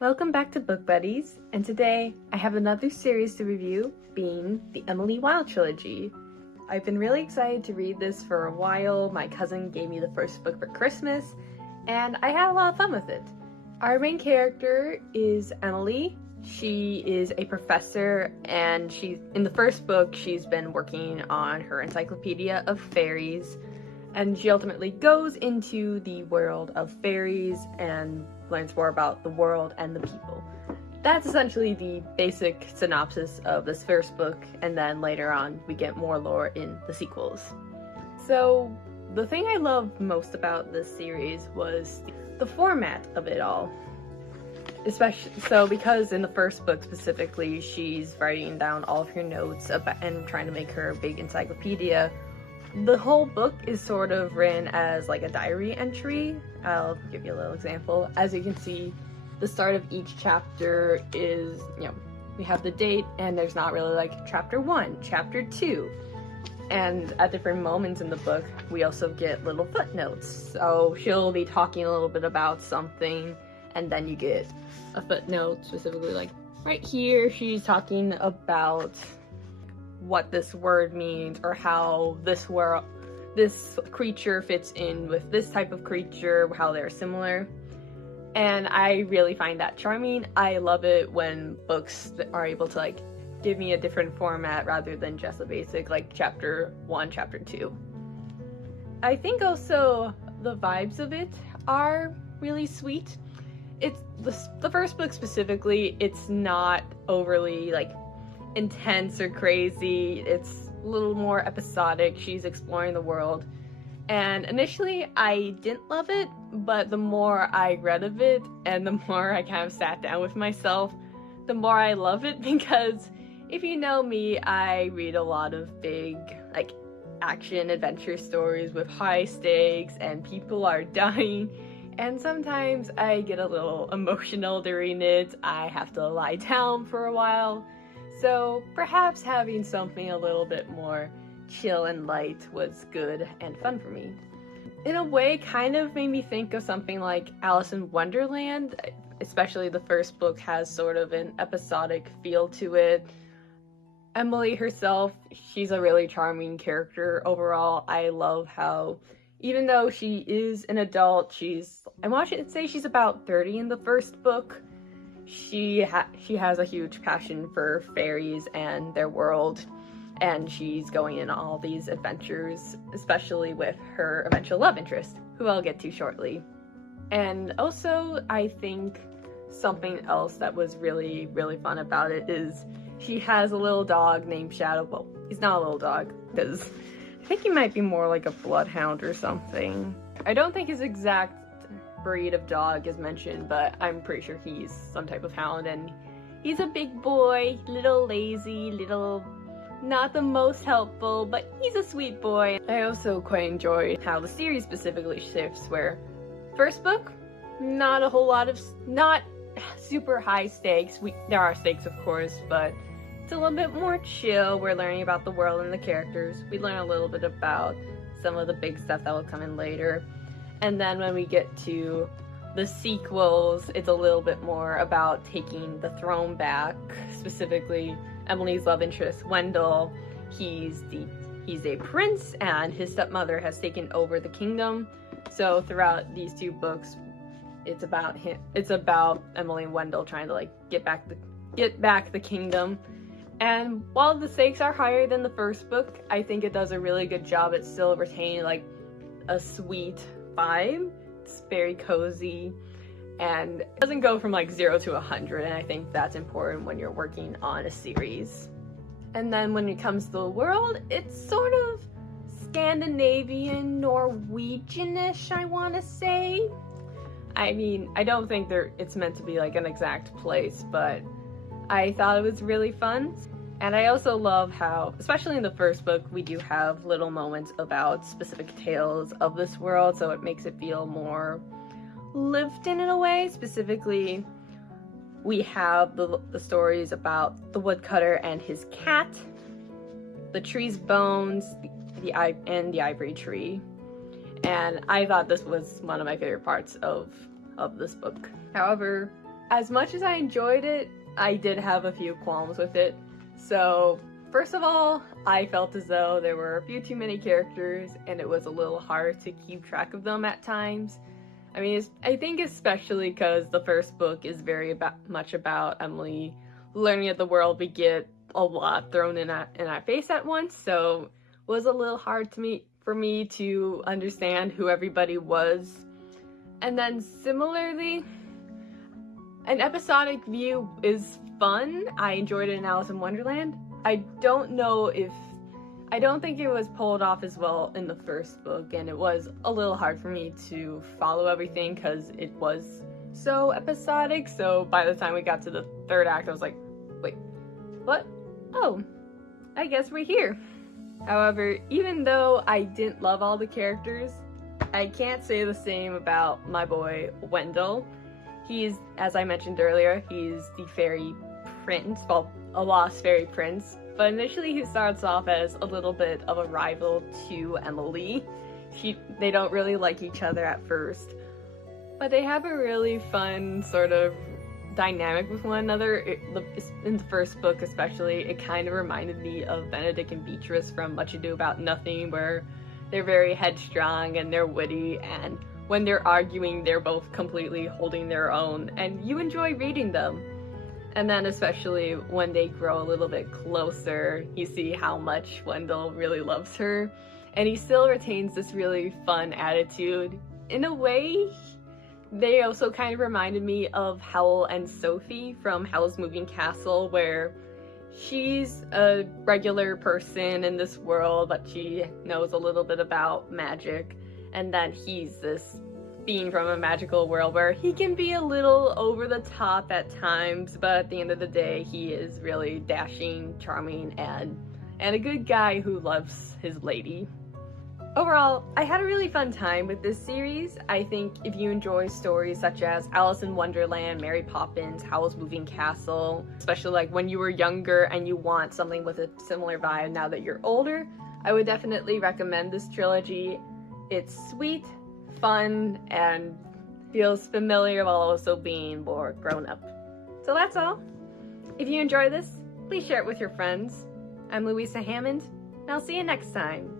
Welcome back to Book Buddies, and today I have another series to review, being the Emily Wilde Trilogy. I've been really excited to read this for a while. My cousin gave me the first book for Christmas, and I had a lot of fun with it. Our main character is Emily. She is a professor, and in the first book, she's been working on her encyclopedia of fairies, and she ultimately goes into the world of fairies and learns more about the world and the people. That's essentially the basic synopsis of this first book, and then later on we get more lore in the sequels. So the thing I loved most about this series was the format of it all. Especially so because in the first book specifically, she's writing down all of her notes and trying to make her big encyclopedia. The whole book is sort of written as like a diary entry. I'll give you a little example. As you can see, the start of each chapter is, we have the date, and there's not really like chapter 1, chapter 2. And at different moments in the book, we also get little footnotes. So she'll be talking a little bit about something, and then you get a footnote specifically like right here, she's talking about what this word means, or how this creature fits in with this type of creature, how they're similar. And I really find that charming. I love it when books are able to like give me a different format rather than just a basic like chapter 1, chapter 2. I think also the vibes of it are really sweet. It's the first book specifically, it's not overly like intense or crazy. It's a little more episodic. She's exploring the world, and initially I didn't love it, but the more I read of it and the more I kind of sat down with myself, the more I love it, because if you know me, I read a lot of big like action adventure stories with high stakes and people are dying, and sometimes I get a little emotional during it. I have to lie down for a while. So perhaps having something a little bit more chill and light was good and fun for me. In a way, kind of made me think of something like Alice in Wonderland, especially the first book has sort of an episodic feel to it. Emily herself, she's a really charming character overall. I love how, even though she is an adult, I want to say she's about 30 in the first book. She has a huge passion for fairies and their world, and she's going in all these adventures, especially with her eventual love interest, who I'll get to shortly. And also, I think something else that was really, really fun about it is she has a little dog named Shadow. Well, he's not a little dog, because I think he might be more like a bloodhound or something. I don't think his exact breed of dog is mentioned, but I'm pretty sure he's some type of hound, and he's a big boy, little lazy, little not the most helpful, but he's a sweet boy. I also quite enjoyed how the series specifically shifts, where first book, not a whole lot of, not super high stakes. There are stakes of course, but it's a little bit more chill. We're learning about the world and the characters. We learn a little bit about some of the big stuff that will come in later. And then when we get to the sequels, it's a little bit more about taking the throne back, specifically Emily's love interest, Wendell. He's a prince, and his stepmother has taken over the kingdom. So throughout these two books, it's about Emily and Wendell trying to like get back the kingdom. And while the stakes are higher than the first book, I think it does a really good job at still retaining like a sweet vibe. It's very cozy, and it doesn't go from like 0 to 100, and I think that's important when you're working on a series. And then when it comes to the world, it's sort of Scandinavian, Norwegian-ish, I want to say. I mean, I don't think it's meant to be like an exact place, but I thought it was really fun. And I also love how, especially in the first book, we do have little moments about specific tales of this world, so it makes it feel more lived in a way. Specifically, we have the stories about the woodcutter and his cat, the tree's bones, and the ivory tree. And I thought this was one of my favorite parts of this book. However, as much as I enjoyed it, I did have a few qualms with it. So, first of all, I felt as though there were a few too many characters and it was a little hard to keep track of them at times. I mean, I think especially because the first book is very much about Emily learning of the world. We get a lot thrown in our face at once, so it was a little hard for me to understand who everybody was. And then similarly, an episodic view is fun. I enjoyed it in Alice in Wonderland. I don't think it was pulled off as well in the first book, and it was a little hard for me to follow everything because it was so episodic. So by the time we got to the third act, I was like, wait, what? Oh, I guess we're here. However, even though I didn't love all the characters, I can't say the same about my boy Wendell. He's, as I mentioned earlier, he's the fairy prince, well, a lost fairy prince. But initially he starts off as a little bit of a rival to Emily. They don't really like each other at first, but they have a really fun sort of dynamic with one another. In the first book especially, it kind of reminded me of Benedict and Beatrice from Much Ado About Nothing, where they're very headstrong and they're witty, and when they're arguing, they're both completely holding their own, and you enjoy reading them. And then especially when they grow a little bit closer, you see how much Wendell really loves her, and he still retains this really fun attitude. In a way, they also kind of reminded me of Howl and Sophie from Howl's Moving Castle, where she's a regular person in this world, but she knows a little bit about magic, and then he's this being from a magical world where he can be a little over the top at times, but at the end of the day, he is really dashing, charming, and a good guy who loves his lady. Overall, I had a really fun time with this series. I think if you enjoy stories such as Alice in Wonderland, Mary Poppins, Howl's Moving Castle, especially like when you were younger and you want something with a similar vibe now that you're older, I would definitely recommend this trilogy. It's sweet, fun, and feels familiar while also being more grown up. So that's all. If you enjoy this, please share it with your friends. I'm Louisa Hammond, and I'll see you next time.